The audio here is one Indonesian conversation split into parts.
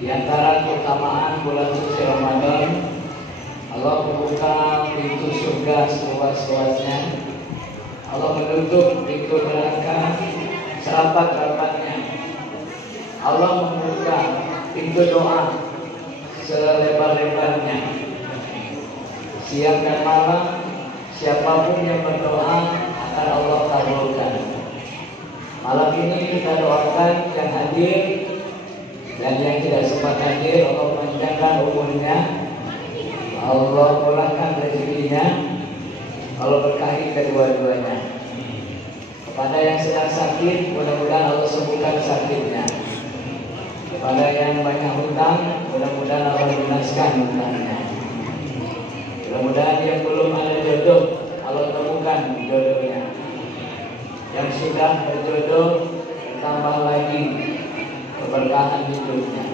Di antara keutamaan bulan suci Ramadan, Allah membuka pintu surga seluas-luasnya. Allah menutup pintu neraka serapat-rapatnya. Allah membuka pintu doa selebar-lebarnya. Siang dan malam, siapapun yang berdoa akan Allah kabulkan. Malam ini kita doakan yang hadir dan yang tidak sempat hadir, Allah panjangkan umurnya, Allah murahkan rezekinya, Allah berkahi kedua-duanya. Kepada yang sedang sakit, mudah-mudahan Allah sembuhkan sakitnya. Kepada yang banyak hutang, mudah-mudahan Allah lunaskan hutangnya. Mudah-mudahan yang belum ada jodoh, Allah temukan jodohnya. Yang sudah berjodoh, tambah lagi keberkahan hidupnya.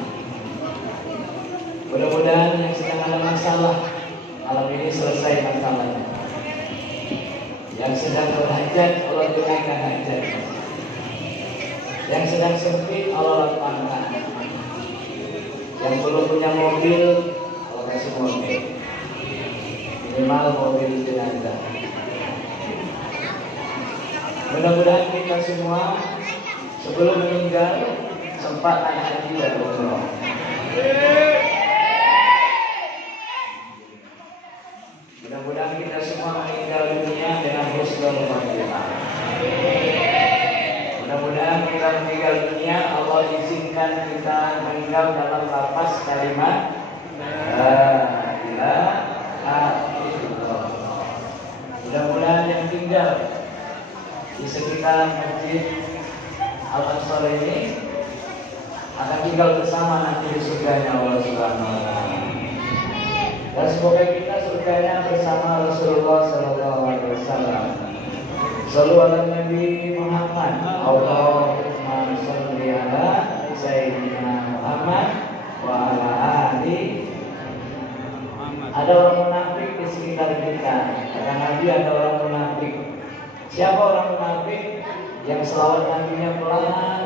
Mudah-mudahan yang sedang ada masalah, malam ini selesai masalahnya. Yang sedang berhajat, Allah tunaikan hajatnya. Yang sedang sempit, Allah lapangkan. Yang belum punya mobil, Allah kasih mobil. Minimal mobil jenazah. Mudah-mudahan kita semua sebelum meninggal sempat naik haji dan umroh. Mudah-mudahan kita semua meninggal dunia dengan husnul khotimah. Mudah-mudahan kita meninggal dunia, Allah izinkan kita meninggal dalam lapas kalimat La ilaha illallah. Mudah-mudahan yang tinggal di sekitar masjid Al-Aqsa ini akan tinggal bersama nanti di surganya Allah Subhanahu wa taala. Dan semoga kita surganya bersama Rasulullah sallallahu alaihi wasallam. Shallu ala Nabi Muhammad. Allahumma shalli ala Sayyidina Muhammad wa ala ali. Ada orang munafik di sekitar kita. Kata Nabi, ada orang munafik. Siapa orang munafik? Yang selawat Nabinya pelan,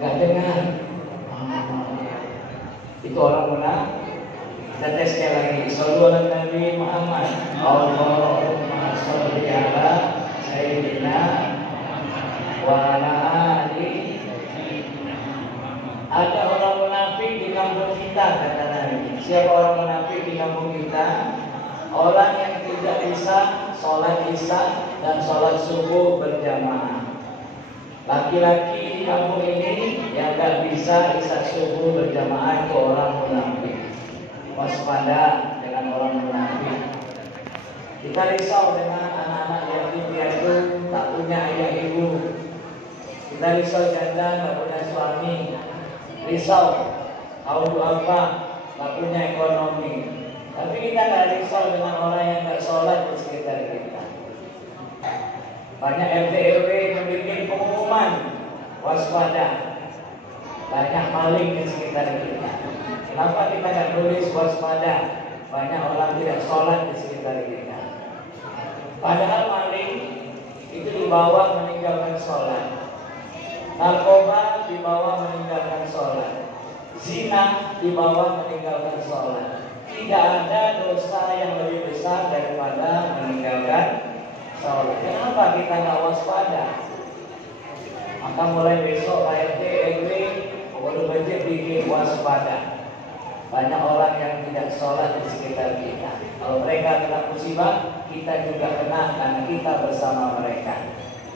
nggak dengar. Itu orang munafik. Kita tes sekali lagi. Shallu ala Nabi Muhammad. Allahumma shalli ala Sayyidina wa ala ali. Ada orang munafik di kampung kita, kata Nabi. Siapa orang munafik di kampung kita? Orang yang tidak bisa sholat isya dan sholat subuh berjamaah. Laki-laki di kampung ini yang tidak bisa isya subuh berjamaah itu orang munafik. Waspada dengan orang munafik. Kita risau dengan anak-anak yatim piatu tak punya ayah ibu. Kita risau janda tak punya suami. Risau kaum apa tak punya ekonomi. Tapi kita tidak risau dengan orang yang tidak sholat di sekitar kita. Banyak RT RW membuat pengumuman waspada, banyak maling di sekitar kita. Kenapa kita tidak tulis waspada? Banyak orang tidak sholat di sekitar kita. Padahal maling itu dibawa meninggalkan sholat, narkoba dibawa meninggalkan sholat, zina dibawa meninggalkan sholat. Tidak ada dosa yang lebih besar daripada meninggalkan sholat. Kenapa kita tidak waspada? Maka mulai besok RT RW pengurus masjid bikin waspada. Banyak orang yang tidak sholat di sekitar kita. Kalau mereka kena musibah, kita juga kena karena kita bersama mereka.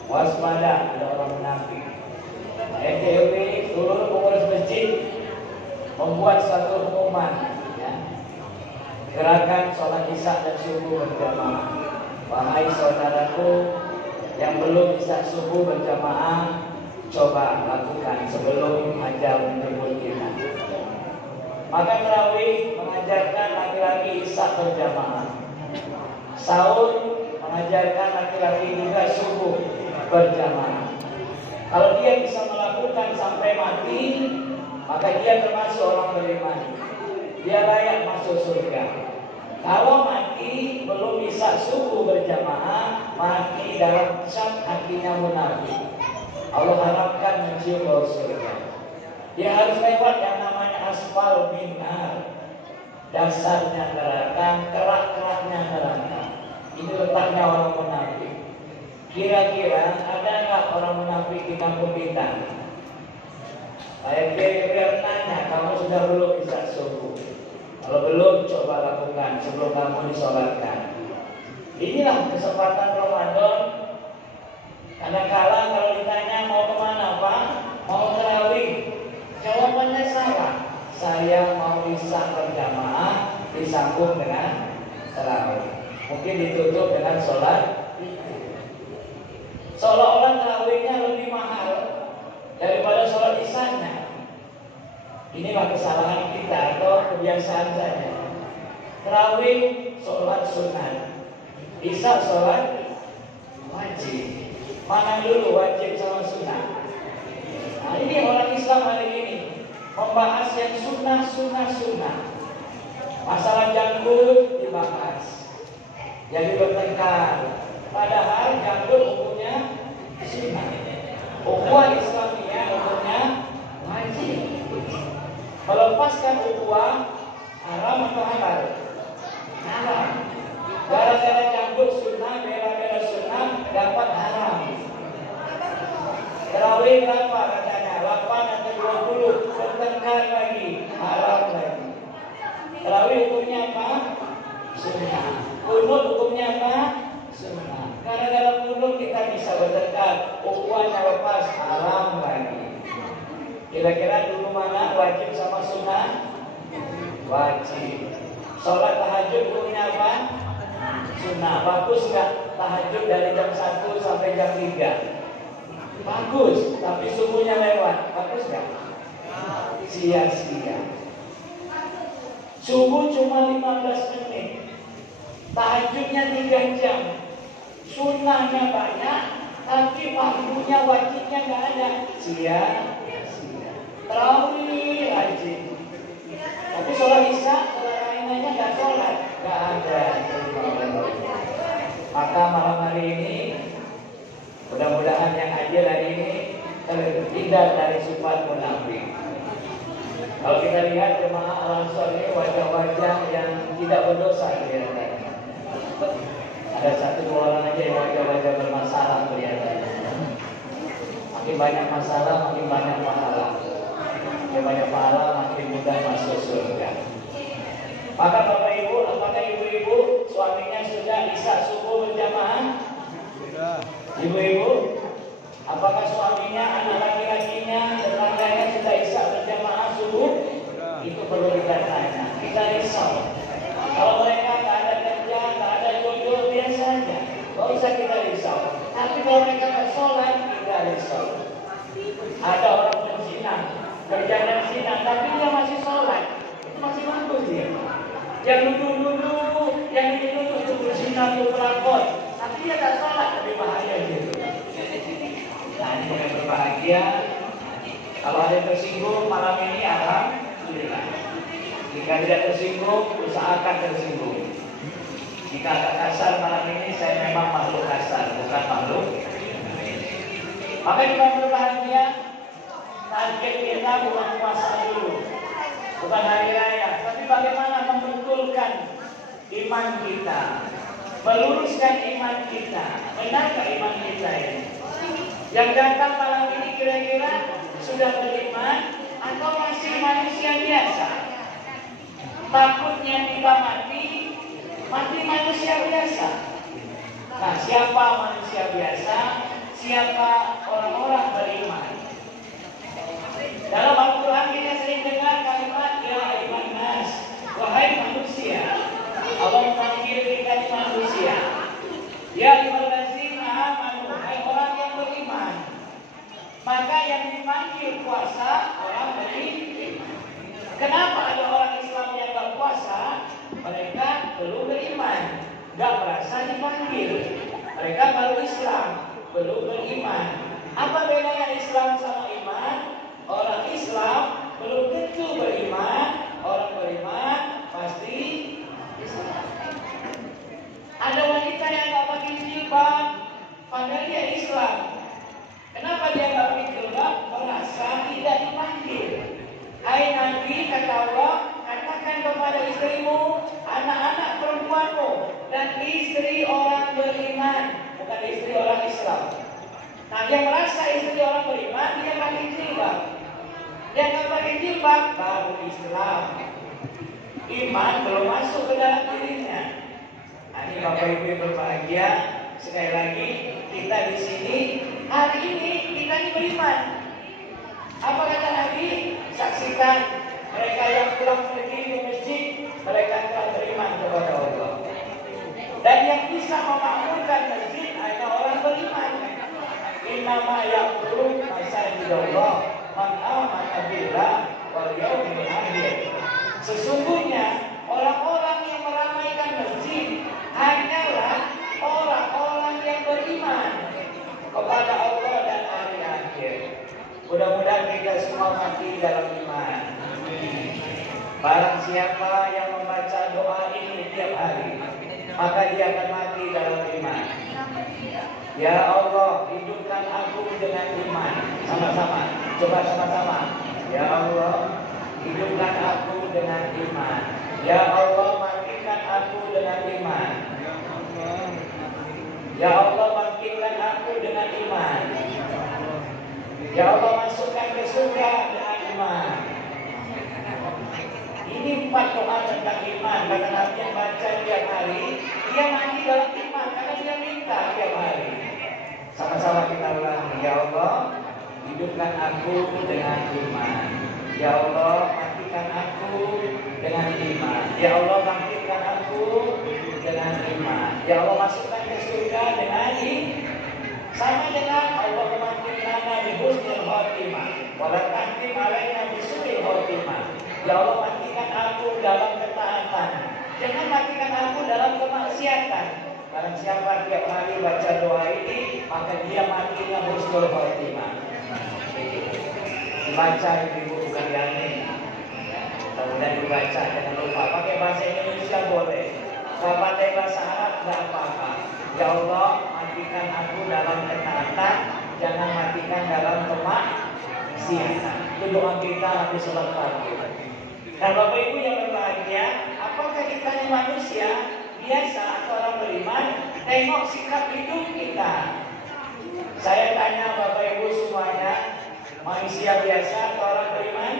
Waspada, ada orang munafik. RT RW seluruh pengurus masjid membuat satu pengumuman. Gerakan sholat isya dan subuh berjamaah. Wahai saudaraku yang belum isya subuh berjamaah, coba lakukan sebelum ajal menjemput kita. Maka tarawih mengajarkan laki-laki isya berjamaah. Sahur mengajarkan laki-laki juga subuh berjamaah. Kalau dia bisa melakukan sampai mati, maka dia termasuk orang beriman. Dia layak masuk surga. Kalau mati belum bisa subuh berjamaah, mati dalam cap hatinya munafik. Allah harapkan mencium bau surga. Dia harus lewat yang namanya aspal binar, dasarnya neraka, kerak-keraknya neraka. Ini letaknya orang munafik. Kira-kira ada nggak orang munafik di kampung kita? Saya kira tanya, kamu sudah belum bisa subuh? Kalau belum, coba lakukan sebelum kamu disolatkan. Inilah kesempatan Ramadan. Kadang-kala kalau ditanya mau kemana Pak? Mau tarawih? Jawabannya salah. Saya mau isya berjamaah disambung dengan tarawih. Mungkin ditutup dengan sholat. Seolah-olah tarawihnya lebih mahal daripada sholat isyanya. Inilah kesalahan kita atau kebiasaan saja. Tarawih sholat sunat, isya sholat wajib. Mana dulu wajib sama sunat? Nah, ini orang Islam hari ini membahas yang sunnah. Masalah janggut dibahas, jadi bertengkar. Padahal janggut hukumnya sunnah. Ukhuwah Islamiyah hukumnya wajib. Melepaskan ukhuwah haram atau halal? Haram. Gara-gara janggut sunnah, bela-bela sunnah dapat haram. Tarawih berapa katanya? 8 atau 20, bertengkar lagi, haram lagi. Tarawih hukumnya apa? Sunnah. Qunut hukumnya apa? Sunnah. Gara-gara qunut kita bisa bertengkar, ukhuwahnya lepas, haram lagi. Kira-kira dulu mana wajib sama sunnah? Wajib. Sholat tahajud hukumnya apa? Sunnah. Bagus nggak tahajud dari jam 1 sampai jam 3? Bagus, tapi subuhnya lewat. Bagus nggak? Sia-sia. Subuh cuma 15 menit, tahajudnya 3 jam. Sunnahnya banyak, tapi fardunya wajibnya nggak ada. Sia-sia. Tarawih wajib, tapi sholat isya, sholat lainnya nggak sholat, nggak ada. Maka malam hari ini, mudah-mudahan yang hadir hari ini terhindar dari sifat munafik. Kalau kita lihat jemaah Al-Ansor ini wajah-wajah yang tidak berdosa kelihatannya. Ada 1-2 orang aja yang wajah-wajah bermasalah kelihatannya. Makin banyak masalah, makin banyak pahala. Makin banyak pahala, makin mudah masuk surga. Maka Bapak Ibu, apakah ibu-ibu suaminya sudah isya subuh berjamaah? Sudah. Ibu-ibu, apakah suaminya, anak laki-lakinya, tetangganya sudah isya berjamaah subuh? Itu perlu kita tanya. Kita risau. Kalau mereka tak ada kerja, tak ada jodoh, biasa aja. Gak usah kita risau. Tapi kalau mereka tak sholat, kita risau. Ada orang berzina, kerjanya zina, tapi dia masih sholat, itu masih bagus dia. Yang duduk-duduk, yang dituduh itu berzina, itu pelakon, tapi dia tak sholat, lebih bahaya gitu. Nah, ini yang berbahagia. Kalau ada yang tersinggung malam ini, alhamdulillah. Jika tidak tersinggung, usahakan tersinggung. Jika agak kasar malam ini, saya memang makhluk kasar, bukan makhluk. Maka kita berbahagia. Target kita bukan puasa dulu, bukan hari raya, tapi bagaimana membetulkan iman kita, meluruskan iman kita. Benarkah iman kita ini? Yang datang malam ini kira-kira sudah beriman atau masih manusia biasa? Takutnya kita mati manusia biasa. Nah, siapa manusia biasa? Siapa orang-orang beriman? Dalam Al-Quran kita sering dengar kalimat ya ayyuhan nas, wahai manusia. Allah memanggil kita manusia. Ya ayyuhallazina amanu, hai orang yang beriman. Maka yang dipanggil puasa orang beriman. Kenapa ada orang Islam yang tak puasa? Mereka belum beriman, gak merasa dipanggil. Mereka baru Islam, belum beriman. Apa bedanya Islam sama iman? Orang Islam belum tentu beriman, orang beriman pasti Islam. Ada wanita yang tak pakai jilbab, padahal dia Islam. Kenapa dia tak pakai jilbab? Merasa tidak dipanggil. lagi kata Allah, katakan kepada istrimu, anak-anak perempuanmu, dan istri orang beriman, bukan istri orang Islam. Nah, yang merasa istri orang beriman, dia pakai jilbab. Yang nggak pakai jilbab, baru Islam. Iman belum masuk ke dalam dirinya. Nah, ini Bapak Ibu yang berbahagia. Sekali lagi, kita di sini hari ini kita ini beriman. Apa kata Nabi? Saksikan mereka yang telah pergi ke masjid, mereka telah beriman kepada Allah. Dan yang bisa memakmurkan masjid hanya orang beriman. Innama ya'muru masajidallah man amana billah wal yaumil akhir. Sesungguhnya orang-orang yang meramaikan masjid hanyalah orang-orang yang beriman kepada Allah dan hari akhir. Mudah-mudahan kita semua mati dalam iman. Barang siapa yang membaca doa ini tiap hari, maka dia akan mati dalam iman. Ya Allah, hidupkan aku dengan iman. Sama-sama, coba sama-sama. Ya Allah, hidupkan aku dengan iman. Ya Allah, matikan aku dengan iman. Ya Allah, bangkitkan aku dengan iman. Ya Allah, masukkan ke surga dengan iman. Ini 4 doa tentang iman. Karena Nabi yang baca tiap hari, dia mati dalam iman karena dia minta tiap hari. Sama-sama kita ulangi. Ya Allah, hidupkan aku dengan iman. Ya Allah, matikan aku dengan iman. Ya Allah, bangkitkan aku dengan iman. Ya Allah, masukkan ke surga dengan iman. Sama dengan Allah membangkitkan di husnul khotimah, wala tahtim alaina bisu'il khotimah. Ya Allah, matikan aku dalam ketaatan. Jangan matikan aku dalam kemaksiatan. Barang siapa tiap hari baca doa ini, maka dia matinya husnul khotimah. Dibaca ibu bukan diamin. Kemudian dibaca, jangan lupa pakai bahasa Indonesia boleh. Kalau pandai bahasa Arab nggak apa-apa. Ya Allah, matikan aku dalam ketaatan, jangan matikan dalam kemaksiatan. Itu doa kita habis sholat pagi. Nah, Bapak Ibu yang berbahagia, apakah kita ini manusia biasa atau orang beriman? Tengok sikap hidup kita. Saya tanya Bapak Ibu semuanya, manusia biasa atau orang beriman?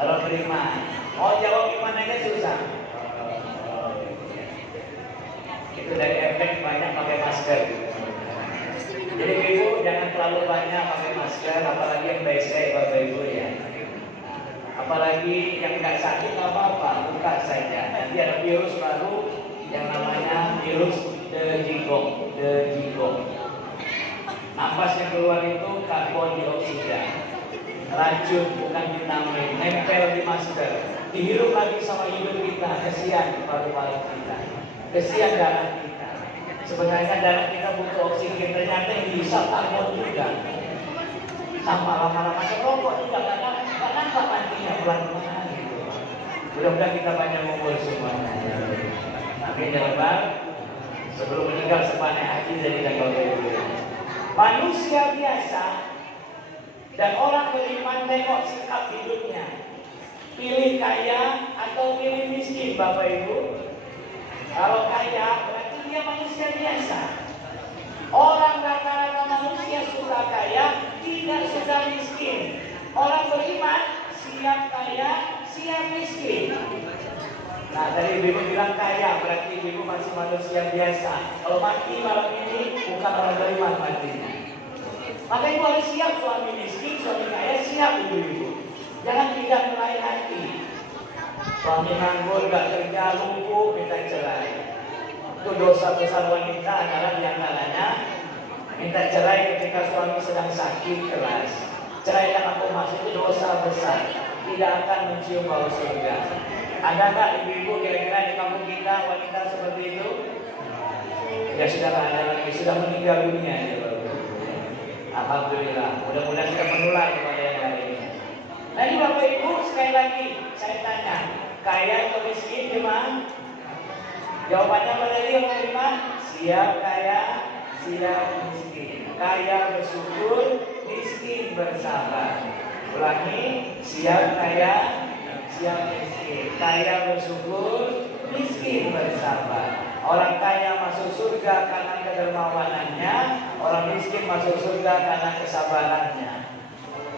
Orang beriman. Mau jawab gimana aja susah. Itu dari efek banyak pakai masker. Jadi Ibu jangan terlalu banyak pakai masker, apalagi yang BC Bapak Ibu ya. Apalagi yang nggak sakit apa-apa, buka saja. Nanti ada virus baru yang namanya virus dejigong. Napas yang keluar itu karbon dioksida, racun bukan vitamin, nempel di masker, dihirup lagi sama hidung kita, kesian paru-paru kita. Kesian darah kita. Sebenarnya darah kita butuh oksigen, ternyata yang dihisap karbon juga. Sama lama-lama rokok juga karena nampak nantinya pelan-pelan gitu. Mudah-mudahan kita banyak umur semuanya. Amin ya Rabbal. Sebelum meninggal sepanjang haji dari tanggal 20. Manusia biasa dan orang beriman tengok sikap hidupnya. Pilih kaya atau pilih miskin Bapak Ibu. Kalau kaya berarti dia manusia biasa. Orang rata-rata manusia suka kaya, tidak suka miskin. Orang beriman siap kaya, siap miskin. Nah, tadi Ibu bilang kaya, berarti Ibu masih manusia biasa. Kalau mati malam ini bukan orang beriman matinya. Maka Ibu harus siap suami miskin, suami kaya, siap Ibu. Jangan tidak melayan hati. Suami nganggur, gak kerja, lumpuh, minta cerai. Itu dosa besar wanita adalah diantaranya minta cerai ketika suami sedang sakit keras. Cerai yang aku maksud itu dosa besar, tidak akan mencium bau surga. Ada nggak ibu-ibu kira-kira di kampung kita wanita seperti itu? Ya sudah ada lagi, sudah meninggal dunia ya baru. Alhamdulillah, mudah-mudahan kita menular kepada yang lain. Nah ini Bapak Ibu sekali lagi saya tanya, kaya atau miskin gimana? Jawabannya pada dia yang beriman, siap kaya, siap miskin. Kaya bersyukur, miskin bersabar. Ulangi, siap kaya, siap miskin. Kaya bersyukur, miskin bersabar. Orang kaya masuk surga karena kedermawanannya, orang miskin masuk surga karena kesabarannya.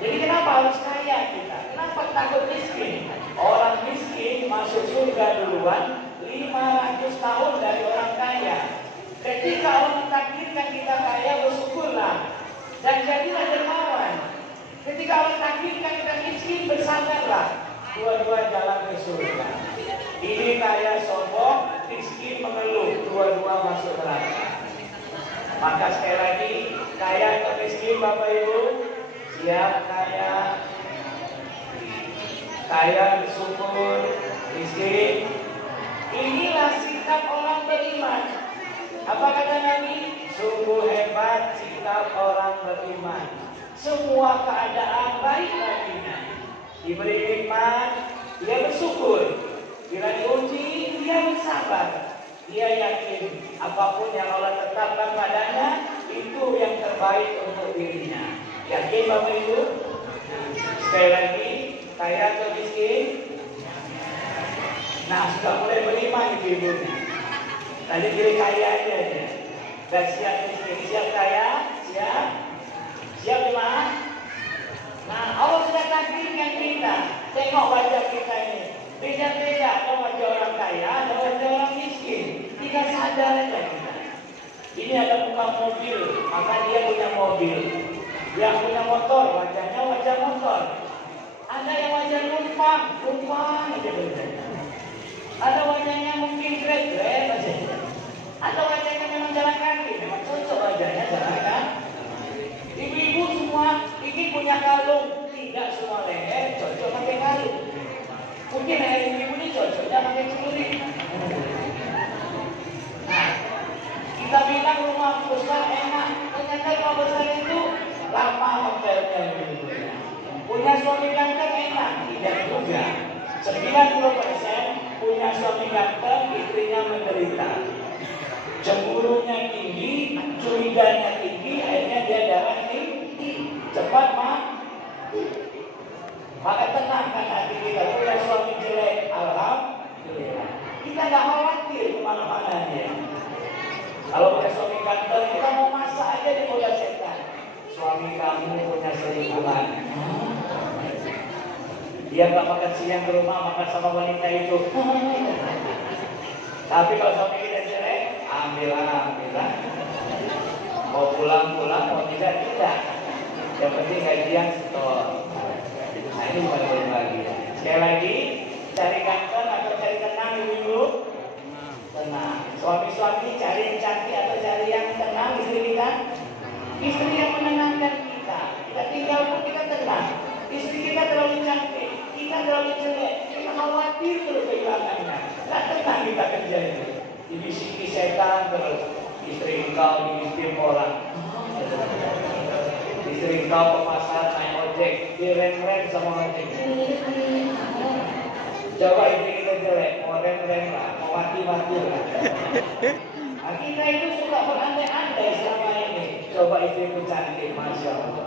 Jadi kenapa harus kaya kita? Kenapa takut miskin? Orang miskin masuk surga duluan 500 tahun dari orang kaya. Ketika Allah takdirkan kita kaya, bersyukurlah dan jadilah dermawan. Ketika Allah takdirkan kita miskin, bersabarlah. Dua-dua jalan ke surga. Ini kaya sombong, miskin mengeluh, dua-dua masuk neraka. Maka sekali lagi, kaya atau miskin Bapak Ibu, siap kaya, kaya bersyukur, miskin. Inilah sikap orang beriman. Apa kata Nabi? Sungguh hebat sikap orang beriman. Semua keadaan baik baginya. Diberi nikmat, dia bersyukur. Bila diuji, dia bersabar. Dia yakin apapun yang Allah tetapkan padanya, itu yang terbaik untuk dirinya. Yakin Bapak Ibu? Sekali lagi, kaya atau miskin? Nah, sudah mulai beriman ibu-ibunya. Tadi pilih kaya aja ya. Dan siap miskin, siap kaya, siap. Siap gimana? Nah, Allah sudah takdirkan kita. Tengok wajah kita ini. Beda-beda, ada wajah orang kaya, ada wajah orang miskin. Tidak sadar aja kita. Ini ada bukan mobil, maka dia punya mobil. Yang punya motor, wajahnya wajah motor. Ada yang wajah numpang aja bedanya. Ada wajahnya mungkin grade aja. Ada wajahnya memang jalan kaki, memang cocok wajahnya jalan kaki. Ibu-ibu semua ingin punya kalung, tidak semua leher cocok pakai kalung. Mungkin leher ibu ini cocoknya pakai celurit. Nah, kita bilang rumah besar enak, ternyata rumah besar itu lama hotelnya ibu. Punya suami ganteng enak, tidak juga. 90% punya suami ganteng, istrinya menderita. Cemburunya tinggi, curiganya tinggi, akhirnya dia darah tinggi. Cepat maka tenangkan hati kita. Punya suami jelek, alhamdulillah. Kita nggak khawatir kemana-mana dia. Kalau punya suami ganteng, kita mau masak aja di bola setan. Suami kamu punya selingkuhan. Dia nggak makan siang ke rumah, makan sama wanita itu. Tapi kalau suami kita jelek, ambillah. Mau pulang, mau tidak. Yang penting gajian setor. Nah ini bukan berbagi. Sekali lagi, cari ganteng atau cari tenang ibu-ibu? Tenang. Suami-suami cari yang cantik atau cari yang tenang istri kita? Istri yang menenangkan kita. Kita tinggal pun kita tenang. Istri kita terlalu cantik, kita terlalu jelek, kita khawatir terus kehilangannya. Nah tenang kita kerja itu. Dibisiki setan terus. Istri engkau dimiskin orang. Istri engkau ke pasar naik ojek, direm-rem sama ojek. Coba istri kita jelek, mau rem-rem lah, mau mati-mati lah. Nah, kita itu suka berandai-andai selama ini. Coba istri itu cantik, Masya Allah.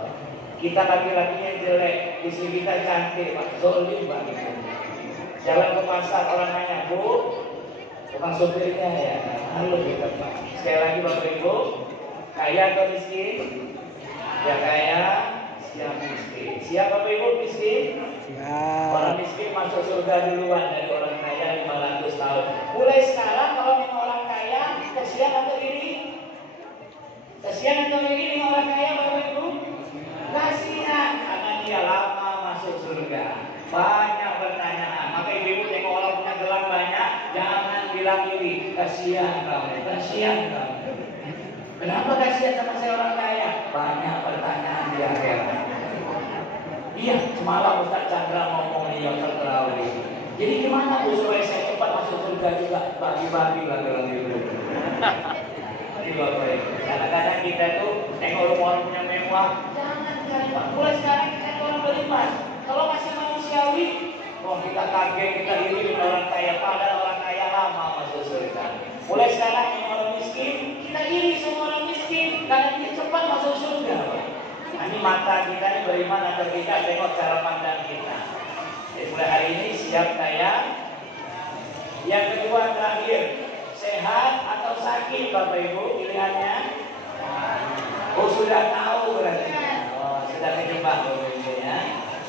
Kita laki-lakinya jelek, istri kita cantik, Pak. Zolim banget. Jalan ke pasar, orang nanya, Bu, bukan sopirnya ya. Halo kita Pak. Sekali lagi Bapak Ibu, kaya atau miskin? Ya kaya, siap miskin. Siap Bapak Ibu miskin? Siap. Orang miskin masuk surga duluan dari orang kaya 500 tahun. Mulai sekarang kalau memang orang kaya, kesian atau iri? Kesian atau iri dengan orang kaya Bapak Ibu? Kasihan karena dia lama masuk surga. Banyak pertanyaan. Maka ibu tengok orang punya gelang banyak, jangan bilang iri. Kasihan kamu. Kenapa kasihan sama saya orang kaya? Banyak pertanyaan di akhirat. Iya, semalam Ustaz Chandra ngomong di yang terlalu. Jadi gimana Bu supaya saya cepat masuk surga juga? Bagi-bagi lah dalam hidup. Kadang-kadang kita tuh tengok orang punya mewah, jangan cari Pak. Mulai sekarang kita orang beriman. Kalau masih manusiawi, kita kaget, kita iri dengan orang kaya, padahal orang kaya lama masuk surga. Mulai sekarang yang orang miskin, kita iri sama orang miskin karena dia cepat masuk surga. Ini mata kita ini beriman atau tidak, tengok cara pandang kita. Jadi mulai hari ini siap saya. Yang kedua terakhir, sehat atau sakit Bapak Ibu pilihannya? Oh sudah tahu berarti. Oh sudah menjebak Bapak Ibu ya.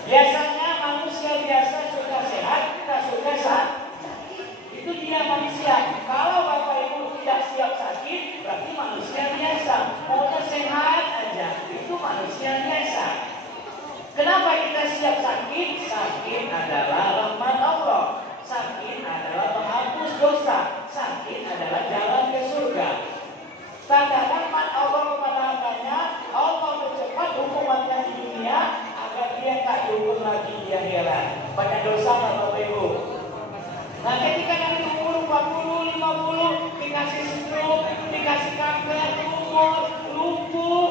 Biasanya manusia biasa suka sehat, tidak suka sakit. Itu dia manusia. Kalau Bapak Ibu tidak siap sakit, berarti manusia biasa. Maunya sehat aja, itu manusia biasa. Kenapa kita siap sakit? Sakit adalah rahmat Allah. Sakit adalah menghapus dosa. Sakit adalah jalan ke surga. Tanda rahmat Allah kepada hambanya, Allah percepat hukumannya di dunia agar dia tak dihukum lagi di akhirat. Banyak dosa Bapak Ibu. Nah ketika nanti umur 40, 50 dikasih stroke, dikasih kanker, tumor, lumpuh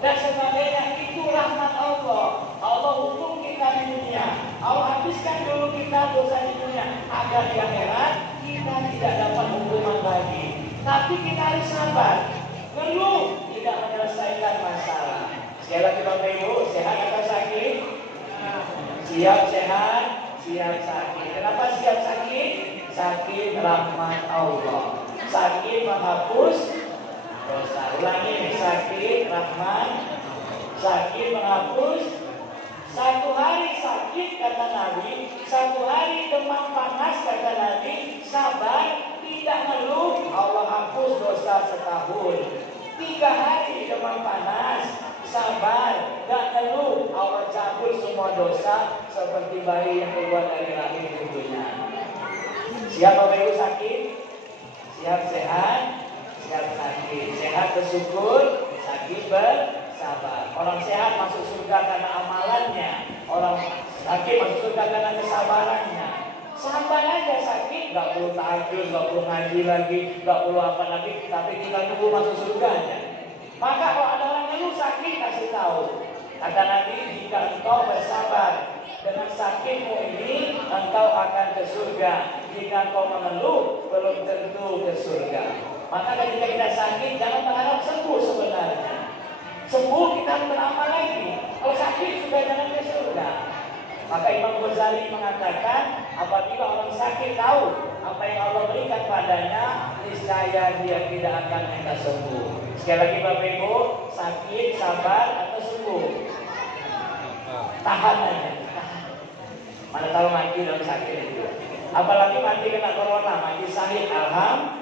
dan sebagainya, itu rahmat Allah. Allah hukum kita di dunia. Allah habiskan dulu kita dosa di dunia agar di akhirat kita tidak dapat hukuman lagi. Tapi kita harus sabar. Ngeluh tidak menyelesaikan masalah. Sekali lagi Bapak Ibu, sehat atau sakit? Siap sehat, siap sakit. Kenapa siap sakit? Sakit rahmat Allah. Sakit menghapus dosa. Ulangi, sakit rahmat, sakit menghapus. Satu hari sakit kata Nabi, satu hari demam panas kata Nabi, sabar, tidak ngeluh, Allah hapus dosa setahun. 3 hari demam panas, sabar, gak ngeluh, Allah cabut semua dosa seperti bayi yang keluar dari rahim ibunya. Siap Bapak Ibu sakit? Siap sehat? Siap sakit. Sehat bersyukur, sakit bersabar. Orang sehat masuk surga karena amalannya, orang sakit masuk surga karena kesabarannya. Sabar aja sakit, gak perlu tahajud, gak perlu ngaji lagi, gak perlu apa lagi, tapi kita tunggu masuk surga aja. Maka kalau ada orang ngeluh sakit, kasih tahu. Kata Nabi, jika engkau bersabar dengan sakitmu ini, engkau akan ke surga. Jika engkau mengeluh, belum tentu ke surga. Maka ketika kita sakit, jangan berharap sembuh sebenarnya. Sembuh kita harus beramal lagi. Kalau sakit sudah jangan ke surga. Maka Imam Ghazali mengatakan, apabila orang sakit tahu apa yang Allah berikan padanya, niscaya dia tidak akan minta sembuh. Sekali lagi Bapak Ibu, sakit, sabar atau sembuh? Tahan aja. Mana tahu mati dalam sakit itu. Apalagi mati kena corona, mati sahih, alhamdulillah.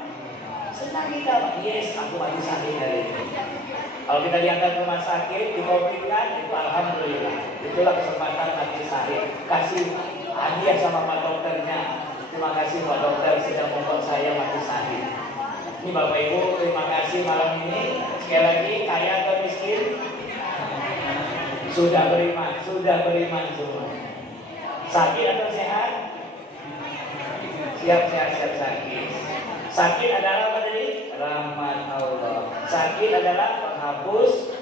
Senang kita, yes, aku mati sahih hari ini. Kalau kita diangkat ke rumah sakit, dikopikan, itu alhamdulillah. Itulah kesempatan mati sahih. Kasih hadiah sama Pak dokternya. Terima kasih Pak dokter sudah membuat saya mati sahih. Ini Bapak Ibu, terima kasih malam ini. Sekali lagi, kaya atau miskin? Sudah beriman semua. Sakit atau sehat? Siap sakit. Sakit adalah apa tadi? Rahmat Allah. Sakit adalah penghapus.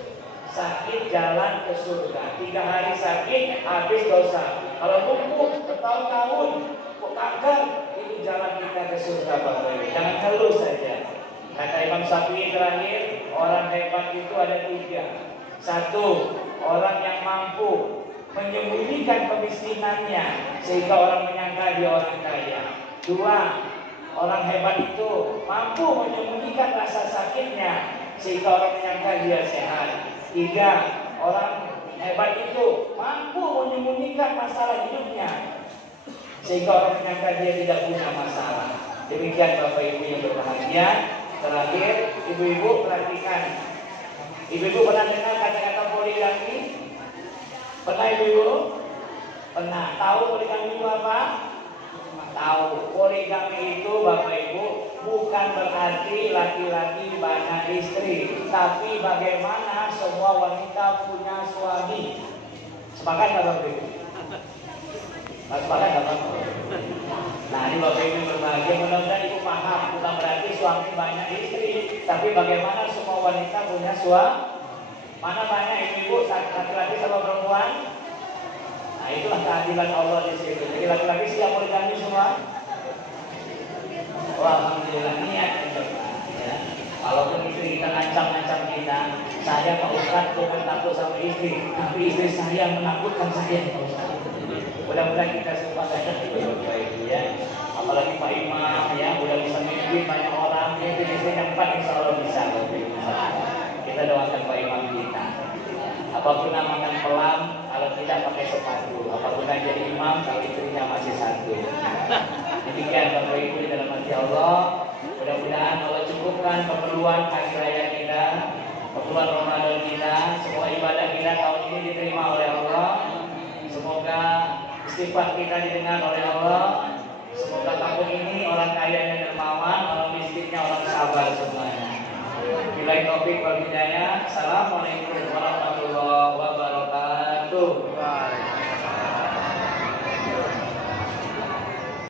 Sakit jalan ke surga. 3 hari sakit, habis dosa. Kalau lumpuh bertahun-tahun, kok kanker, itu jalan kita ke surga Bapak Ibu. Jangan keluh saja. Kata Imam Syafi'i terakhir, orang hebat itu ada 3. 1, orang yang mampu menyembunyikan kemiskinannya sehingga orang menyangka dia orang kaya. 2, orang hebat itu mampu menyembunyikan rasa sakitnya sehingga orang menyangka dia sehat. 3, orang hebat itu mampu menyembunyikan masalah hidupnya sehingga orang menyangka dia tidak punya masalah. Demikian Bapak Ibu yang berbahagia. Terakhir, ibu-ibu perhatikan. Ibu-ibu pernah dengar kata-kata poligami? Pernah ibu-ibu? Pernah. Tahu poligami itu apa? Tahu. Poligami itu Bapak Ibu bukan berarti laki-laki banyak istri, tapi bagaimana semua wanita punya suami. Sepakat nggak Bapak Ibu? Sepakat nggak Bapak Ibu? Nah ini Bapak Ibu berbahagia, mudah-mudahan Ibu paham. Bukan berarti suami banyak istri, tapi bagaimana semua wanita punya suami. Mana banyak ibu-ibu laki-laki sama perempuan? Nah itulah keadilan Allah di situ. Jadi laki-laki siap poligami semua. Wah, alhamdulillah niat ya. Kalaupun istri kita ngancam-ngancam kita, saya Pak Ustadz bukan takut sama istri, tapi istri saya menakutkan saya Pak Ustadz. Mudah-mudahan kita semua sadar itu ya. Apalagi Pak Imam ya, udah bisa memimpin banyak orang, itu yang 4 insya Allah bisa. Kita doakan Pak Imam kita. Apapun makan pelan, kalau tidak pakai sepatu. Apapun jadi imam, kalau istrinya masih satu. Demikian Bapak Ibu di dalam hati Allah. Mudah-mudahan Allah cukupkan keperluan hari raya kita, keperluan Ramadan kita, semua ibadah kita tahun ini diterima oleh Allah. Semoga istighfar kita didengar oleh Allah. Semoga tahun ini orang kayanya dermawan, orang miskinnya orang sabar semuanya. Bila taufik wal hidayah. Assalamualaikum warahmatullahi wabarakatuh.